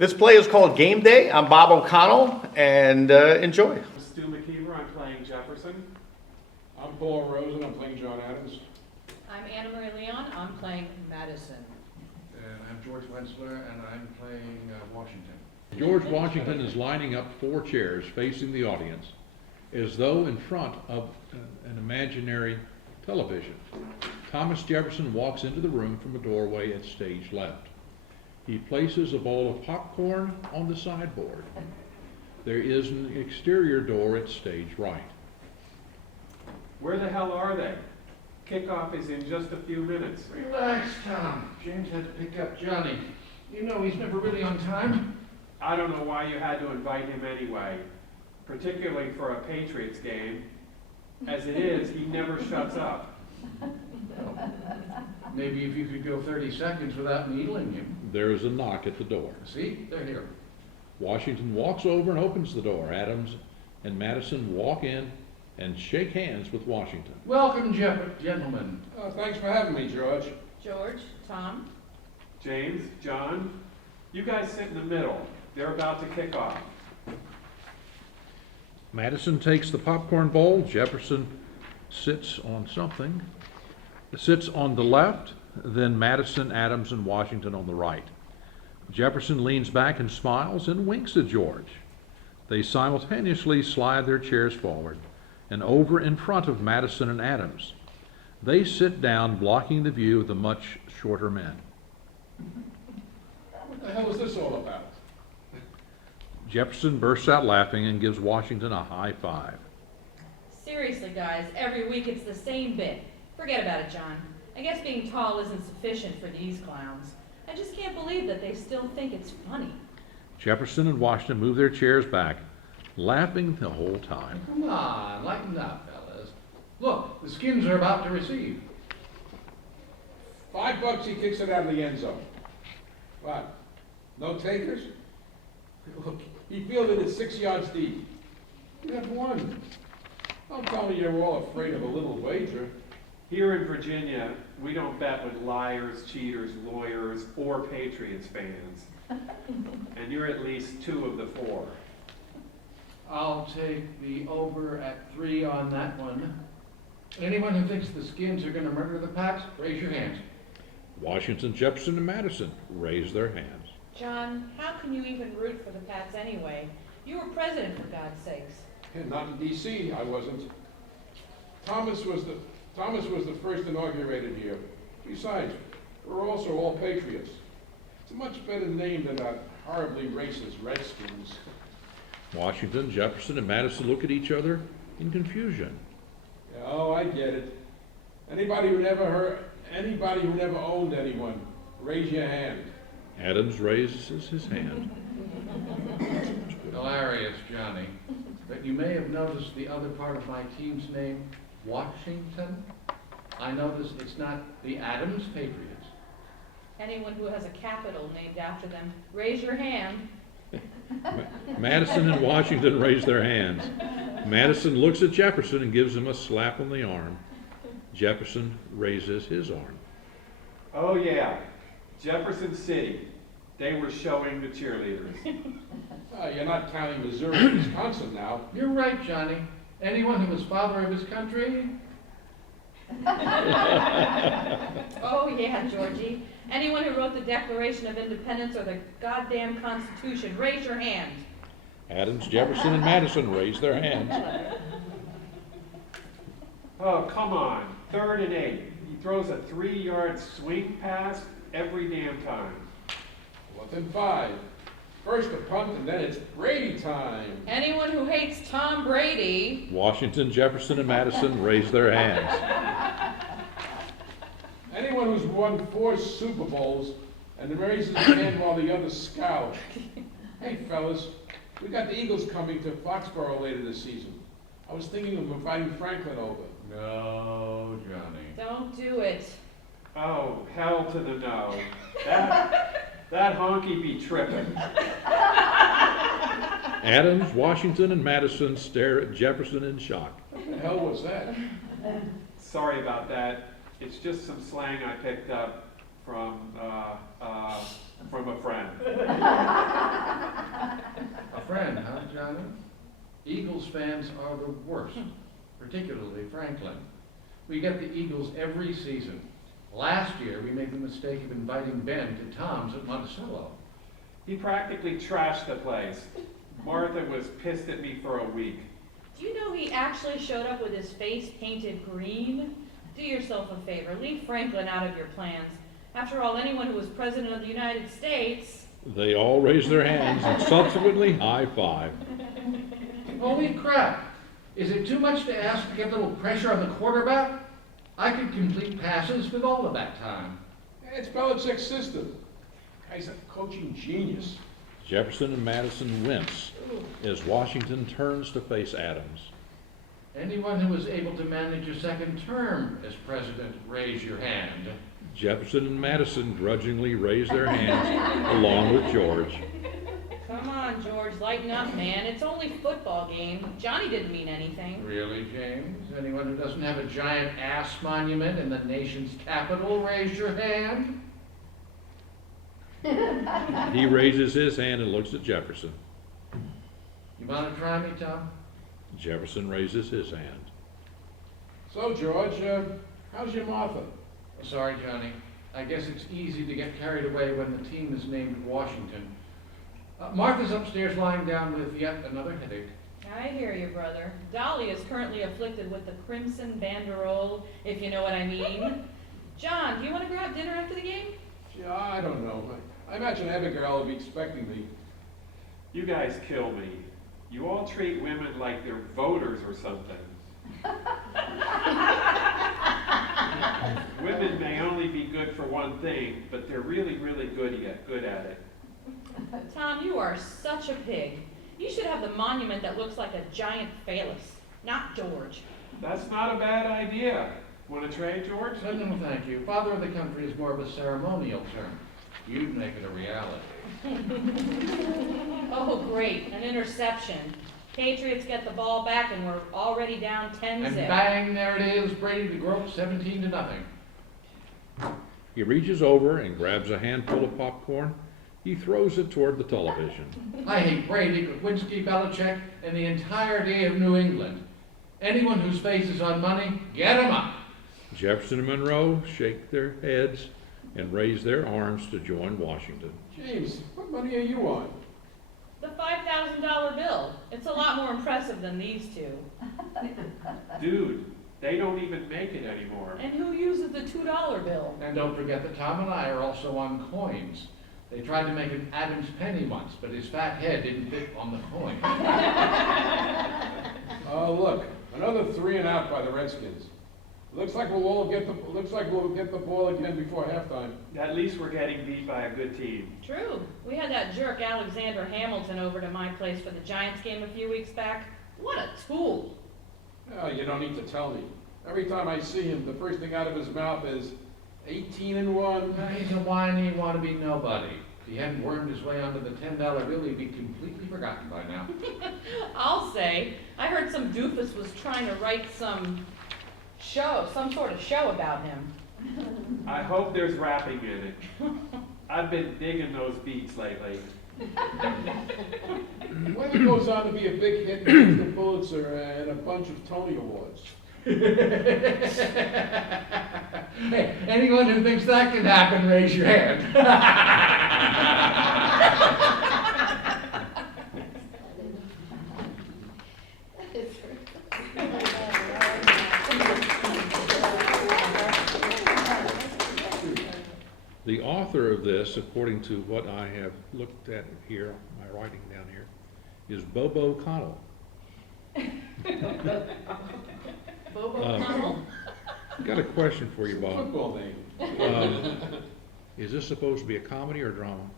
This play is called Game Day. I'm Bob O'Connell, and enjoy. I'm Stu McKeever, I'm playing Jefferson. I'm Paul Rosen, I'm playing John Adams. I'm Anna Marie Leon, I'm playing Madison. And I'm George Wentzler, and I'm playing Washington. George Washington is lining up 4 chairs facing the audience, as though in front of an imaginary television. Thomas Jefferson walks into the room from a doorway at stage left. He places a bowl of popcorn on the sideboard. There is an exterior door at stage right. Where the hell are they? Kickoff is in just a few minutes. Relax, Tom. James had to pick up Johnny. You know he's never really on time. I don't know why you had to invite him anyway, particularly for a Patriots game. As it is, he never shuts up. Maybe if you could go 30 seconds without needling him. There is a knock at the door. See? They're here. Washington walks over and opens the door. Adams and Madison walk in and shake hands with Washington. Welcome, gentlemen. Thanks for having me, George. George, Tom, James, John, you guys sit in the middle. They're about to kick off. Madison takes the popcorn bowl. Jefferson sits on something. Sits on the left, then Madison, Adams, and Washington on the right. Jefferson leans back and smiles and winks at George. They simultaneously slide their chairs forward and over in front of Madison and Adams. They sit down, blocking the view of the much shorter men. What the hell is this all about? Jefferson bursts out laughing and gives Washington a high five. seriously guys, every week it's the same bit. Forget about it, John. I guess being tall isn't sufficient for these clowns. I just can't believe that they still think it's funny. Jefferson and Washington move their chairs back, laughing the whole time. Come on, lighten up, fellas. Look, the Skins are about to receive. $5 he kicks it out of the end zone. What? No takers? Look, he fielded it 6 yards deep. You have one. Don't tell me you're all afraid of a little wager. Here in Virginia, we don't bet with liars, cheaters, lawyers, or Patriots fans. And you're at least 2 of the 4. I'll take the over at 3 on that one. Anyone who thinks the Skins are going to murder the Pats, raise your hands. Washington, Jefferson, and Madison raise their hands. John, how can you even root for the Pats anyway? You were president, for God's sakes. And not in D.C., I wasn't. Thomas was the first inaugurated here. Besides, we're also all patriots. It's a much better name than that horribly racist Redskins. Washington, Jefferson, and Madison look at each other in confusion. Oh, I get it. Anybody who never owned anyone, raise your hand. Adams raises his hand. Hilarious, Johnny. But you may have noticed the other part of my team's name, Washington. I noticed it's not the Adams Patriots. Anyone who has a capital named after them, raise your hand. Madison and Washington raise their hands. Madison looks at Jefferson and gives him a slap on the arm. Jefferson raises his arm. Oh yeah, Jefferson City. They were showing the cheerleaders. You're not counting Missouri and Wisconsin now. You're right, Johnny. Anyone who was father of his country? Oh yeah, Georgie. Anyone who wrote the Declaration of Independence or the goddamn Constitution, raise your hand. Adams, Jefferson, and Madison raise their hands. Oh, come on. 3rd and 8. He throws a 3-yard swing pass every damn time. Fourth and 5. First a punt and then it's Brady time. Anyone who hates Tom Brady. Washington, Jefferson, and Madison raise their hands. Anyone who's won 4 Super Bowls and raises his hand while the others scout. Hey fellas, we got the Eagles coming to Foxborough later this season. I was thinking of inviting Franklin over. No, Johnny. Don't do it. Oh, hell to the no. That honky be tripping. Adams, Washington, and Madison stare at Jefferson in shock. What the hell was that? Sorry about that. It's just some slang I picked up from a friend. Carolina. Eagles fans are the worst, particularly Franklin. We get the Eagles every season. Last year, we made the mistake of inviting Ben to Tom's at Monticello. He practically trashed the place. Martha was pissed at me for a week. Do you know he actually showed up with his face painted green? Do yourself a favor, leave Franklin out of your plans. After all, anyone who was president of the United States... They all raise their hands and subsequently high-five. Holy crap! Is it too much to ask to get a little pressure on the quarterback? I could complete passes with all of that time. It's Belichick's system. Guy's a coaching genius. Jefferson and Madison wince as Washington turns to face Adams. Anyone who was able to manage a second term as president, raise your hand. Jefferson and Madison grudgingly raise their hands along with George. Come on, George, lighten up, man. It's only football game. Johnny didn't mean anything. Really, James? Anyone who doesn't have a giant ass monument in the nation's capital, raise your hand. He raises his hand and looks at Jefferson. You want to try me, Tom? Jefferson raises his hand. So, George, how's your Martha? Sorry, Johnny. I guess it's easy to get carried away when the team is named Washington. Martha's upstairs lying down with yet another headache. I hear you, brother. Dolly is currently afflicted with the crimson banderole, if you know what I mean. John, do you want to grab dinner after the game? Yeah, I don't know. I imagine Abigail will be expecting me. You guys kill me. You all treat women like they're voters or something. Women may only be good for one thing, but they're really, really good at it. Tom, you are such a pig. You should have the monument that looks like a giant phallus, not George. That's not a bad idea. Want to trade, George? No, thank you. Father of the country is more of a ceremonial term. You'd make it a reality. Oh, great, an interception. Patriots get the ball back and we're already down 10-0. And bang, there it is, Brady to Grope, 17-0. He reaches over and grabs a handful of popcorn. He throws it toward the television. I hate Brady, Kwiatkowski, Belichick, and the entirety of New England. Anyone whose face is on money, get him up. Jefferson and Monroe shake their heads and raise their arms to join Washington. James, what money are you on? The $5,000 bill. It's a lot more impressive than these two. Dude, they don't even make it anymore. And who uses the $2 bill? And don't forget that Tom and I are also on coins. They tried to make an Adams penny once, but his fat head didn't fit on the coin. Oh, look, another 3 and out by the Redskins. Looks like we'll get the ball again before halftime. At least we're getting beat by a good team. True. We had that jerk Alexander Hamilton over to my place for the Giants game a few weeks back. What a tool. Oh, you don't need to tell me. Every time I see him, the first thing out of his mouth is 18-1. He's a whiny, wannabe nobody. If he hadn't wormed his way onto the $10 bill, he'd be completely forgotten by now. I'll say, I heard some doofus was trying to write some sort of show about him. I hope there's rapping in it. I've been digging those beats lately. Weather goes on to be a big hit and wins the Pulitzer and a bunch of Tony Awards. Hey, anyone who thinks that can happen, raise your hand. The author of this, according to what I have looked at here, my writing down here, is Bobo Connell. Bobo Connell? Got a question for you, Bob. Football name. Is this supposed to be a comedy or drama?